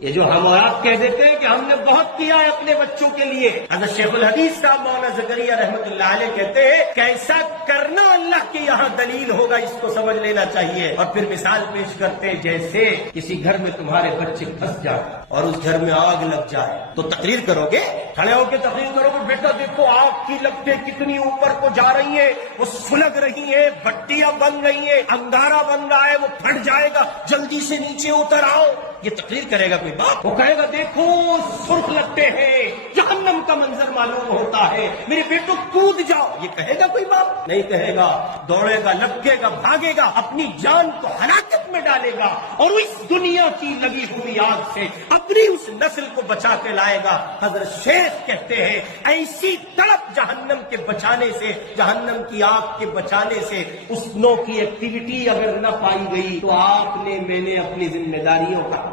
ये जो हम और आप कह देते हैं कि हमने बहुत किया है अपने बच्चों के लिए, हज़रत शेखुल हदीस साहब मौलाना ज़करिया रहमतुल्लाह अलैह कहते हैं कैसा करना अल्लाह के यहाँ दलील होगा, इसको समझ लेना चाहिए। और फिर मिसाल पेश करते हैं, जैसे किसी घर में तुम्हारे बच्चे फंस जाए और उस घर में आग लग जाए तो तकरीर करोगे, खड़े होकर तकरीर करोगे, बेटा देखो आग की लपटें कितनी ऊपर को जा रही है, वो सुलग रही है, भट्टियां बन रही है, अंगारा बन रहा है, वो फट जाएगा, जल्दी से नीचे उतर आओ। ये तकरीर करेगा कोई बाप? वो कहेगा देखो सुर्ख लगते हैं, जहन्नम का मंजर मालूम होता है, मेरे बेटो कूद जाओ। ये कहेगा कोई बाप? नहीं कहेगा। दौड़ेगा, लपकेगा, भागेगा, अपनी जान को हलाकत में डालेगा और इस दुनिया की लगी हुई आग से अपनी उस नस्ल को बचा के लाएगा। हज़रत शेख कहते हैं ऐसी तड़प जहन्नम के बचाने से, जहन्नम की आग के बचाने से, उस नो की एक्टिविटी अगर न पाई गई तो आपने मैंने अपनी जिम्मेदारियों का